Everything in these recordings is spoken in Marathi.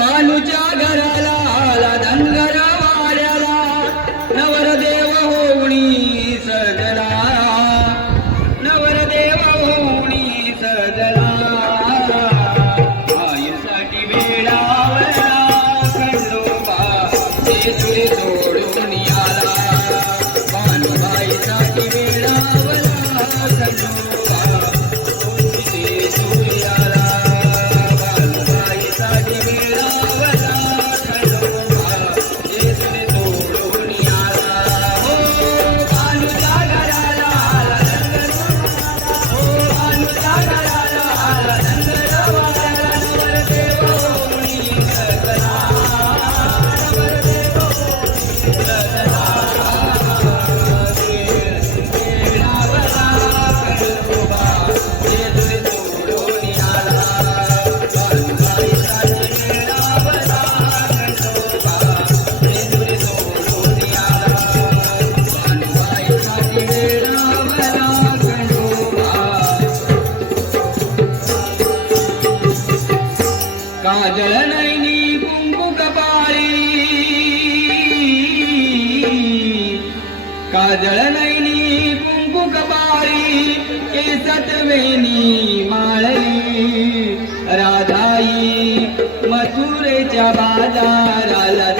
बालूच्या घराला आला धनगरा वाड्याला. नवरदेव होऊणी सजला. नवरदेव होऊणी सजला. आईसाठी वेळा वेळा खंडोबा ते तुझे सोडून आला काजळनयनी कुंकुकपाळी काजळनयनी कुंकुकपाळी केसतवेनी माळली राधाई मथुरेच्या बाजाराला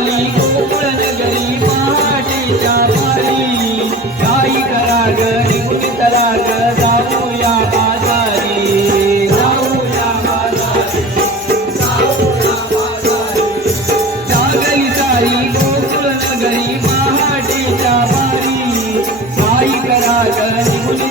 झाली गोकुळ नगरी पाटीच्या थाली काही कराग निकुटी तराग जाऊया बाजारी. जाऊया बाजारी. जागली सारी गोकुळ नगरी पहाटेच्या बारी काही कराग निकुटी